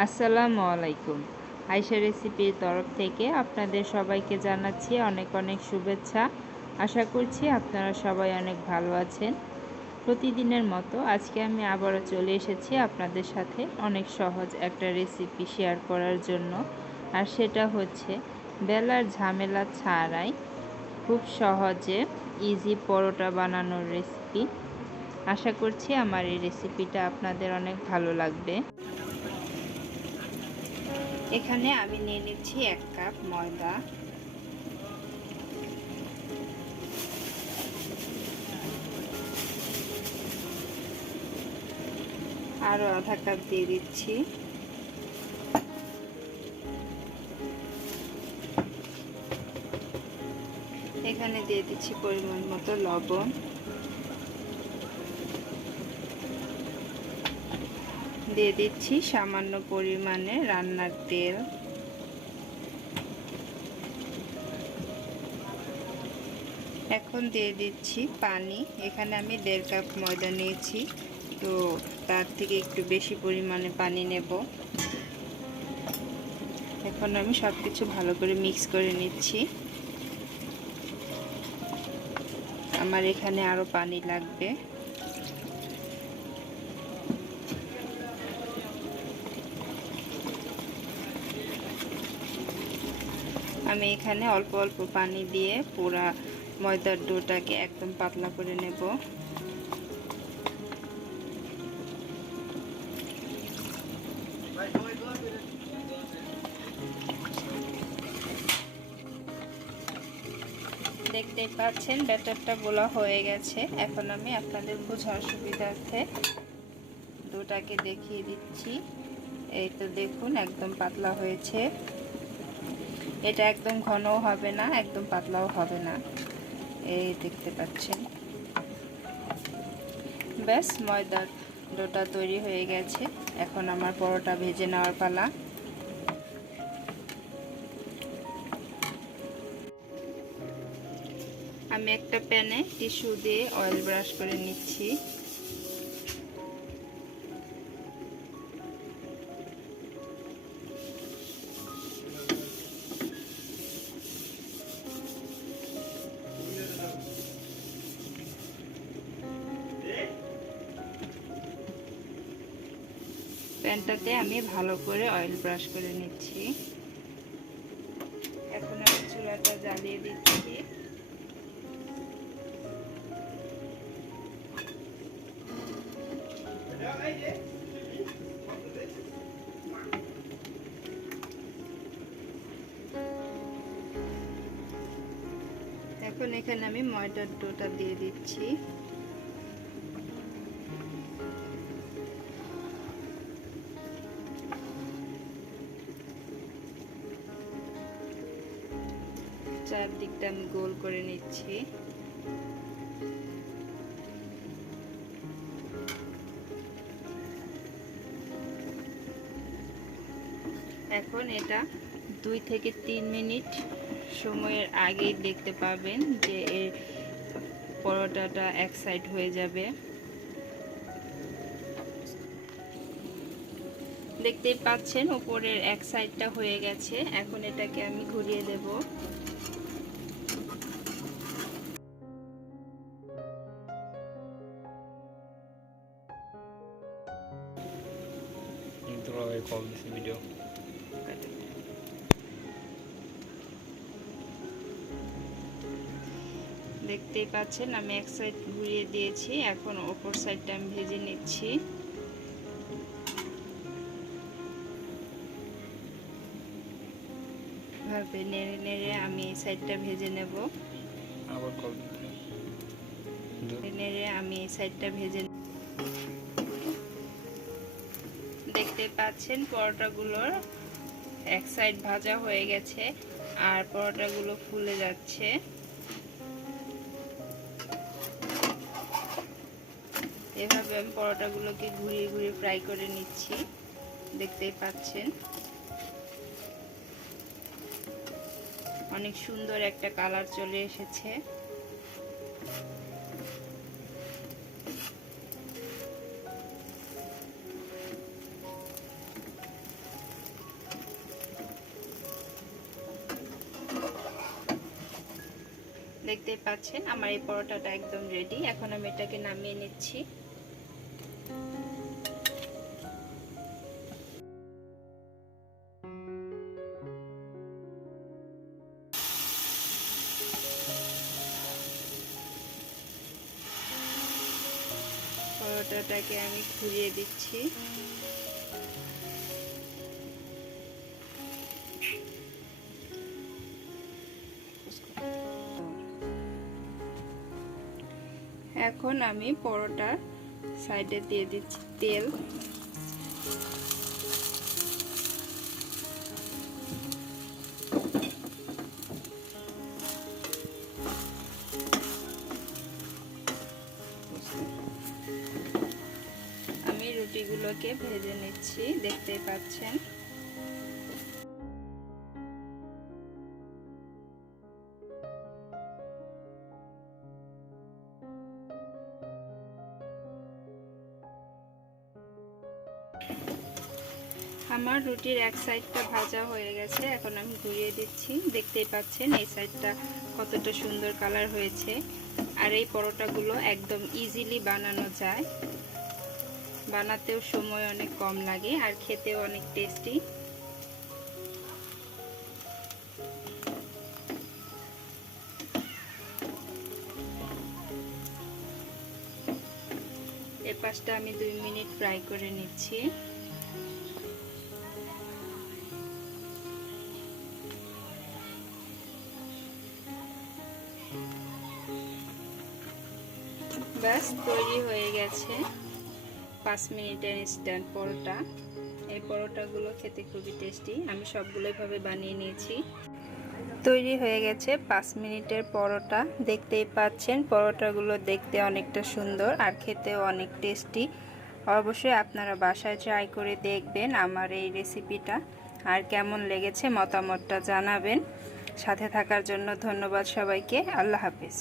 আসসালামু আলাইকুম। আয়শা রেসিপির তরফ থেকে আপনাদের সবাইকে জানাচ্ছি অনেক অনেক শুভেচ্ছা। আশা করছি আপনারা সবাই অনেক ভালো আছেন। প্রতিদিনের মতো আজকে আমি আবারও চলে এসেছি আপনাদের সাথে অনেক সহজ একটা রেসিপি শেয়ার করার জন্য। আর সেটা হচ্ছে বেলার ঝামেলা ছাড়াই খুব সহজে ইজি পরোটা বানানোর রেসিপি। আশা করছি আমার এই রেসিপিটা আপনাদের অনেক ভালো লাগবে। এখানে আমি নিয়ে নিচ্ছি 1 কাপ ময়দা, আরও আধা কাপ দিয়ে দিচ্ছি। এখানে দিয়ে দিচ্ছি পরিমাণ মতো লবণ, দিয়ে দিচ্ছি সামান্য পরিমাণে রান্নার তেল, এখন দিয়ে দিচ্ছি পানি। এখানে আমি 1.5 কাপ ময়দা নিয়েছি, তো তার থেকে একটু বেশি পরিমাণে পানি নেব। এখন আমি সব কিছু ভালো করে মিক্স করে নিচ্ছি। আমার এখানে আরও পানি লাগবে। আমি এখানে অল্প অল্প পানি দিয়ে পুরা ময়দার ডোটাকে একদম পাতলা করে নেব। দেখতেই পাচ্ছেন ব্যাটারটা গোলা হয়ে গেছে। এখন আমি আপনাদের বোঝার সুবিধার্থে ডোটাকে দেখিয়ে দিচ্ছি। এই তো দেখুন একদম পাতলা হয়েছে। এটা একদম ঘনও হবে না, একদম পাতলাও হবে না, এই দেখতে পাচ্ছেন। ব্যাস ময়দার ডোটা তৈরি হয়ে গেছে। এখন আমার পরোটা ভেজে নেওয়ার পালা। আমি একটা প্যানে টিস্যু দিয়ে অয়েল ব্রাশ করে নিচ্ছি। প্যানটাতে আমি ভালো করে অয়েল ব্রাশ করে নিচ্ছি। এখন আমি চুলাটা জ্বালিয়ে দিচ্ছি। এখন এখানে আমি ময়দার ডোটা দিয়ে দিচ্ছি। চারদিকটা আমি গোল করে নিচ্ছি। এখন এটা 2 থেকে 3 মিনিট সময়ের আগেই দেখতে পাবেন যে এর পরোটাটা এক সাইড হয়ে যাবে। দেখতেই পাচ্ছেন উপরের এক সাইডটা হয়ে গেছে। এখন এটাকে আমি ঘুরিয়ে দেব। দেখতেই পাচ্ছেন আমি এক সাইড ঘুরিয়ে দিয়েছি। এখন অপর সাইডটা আমি ভেজে নিচ্ছি। ভাবে নেড়ে নেড়ে আমি এই সাইডটা ভেজে নেব। নেড়ে আমি এই সাইডটা ভেজে। দেখতে পাচ্ছেন পরোটাগুলোর এক সাইড ভাজা হয়ে গেছে আর পরোটাগুলো ফুলে যাচ্ছে। এভাবে আমি পরোটাগুলোকে ঘুরিয়ে ঘুরিয়ে ফ্রাই করে নিচ্ছি। দেখতেই পাচ্ছেন অনেক সুন্দর একটা কালার চলে এসেছে। দেখতেই পাচ্ছেন আমার এই পরোটাটা একদম রেডি। এখন আমি এটাকে নামিয়ে নিচ্ছি। পরোটাটাকে আমি ঘুরিয়ে দিচ্ছি। এখন আমি পরোটার সাইডে দিয়ে দিচ্ছি তেল। আমি রুটিগুলোকে ভেজে নিচ্ছি, দেখতেই পাচ্ছেন। আমার রুটির এক সাইডটা ভাজা হয়ে গেছে, এখন আমি ঘুরিয়ে দিচ্ছি। দেখতেই পাচ্ছেন এই সাইডটা কতটা সুন্দর কালার হয়েছে। আর এই পরোটাগুলো একদম ইজিলি বানানো যায়, বানাতেও সময় অনেক কম লাগে আর খেতেও অনেক টেস্টি। এই পাশটা আমি 2 মিনিট ফ্রাই করে নিচ্ছি। ব্যাস তৈরি হয়ে গেছে 5 মিনিটের ইনস্ট্যান্ট পরোটা। এই পরোটাগুলো খেতে খুবই টেস্টি, আমি সবগুলো এভাবে বানিয়ে নিয়েছি। তৈরি হয়ে গেছে 5 মিনিটের পরোটা। দেখতেই পাচ্ছেন পরোটাগুলো দেখতে অনেকটা সুন্দর আর খেতেও অনেক টেস্টি। অবশ্যই আপনারা বাসায় ট্রাই করে দেখবেন আমার এই রেসিপিটা, আর কেমন লেগেছে মতামতটা জানাবেন। সাথে থাকার জন্য ধন্যবাদ সবাইকে। আল্লাহ হাফেজ।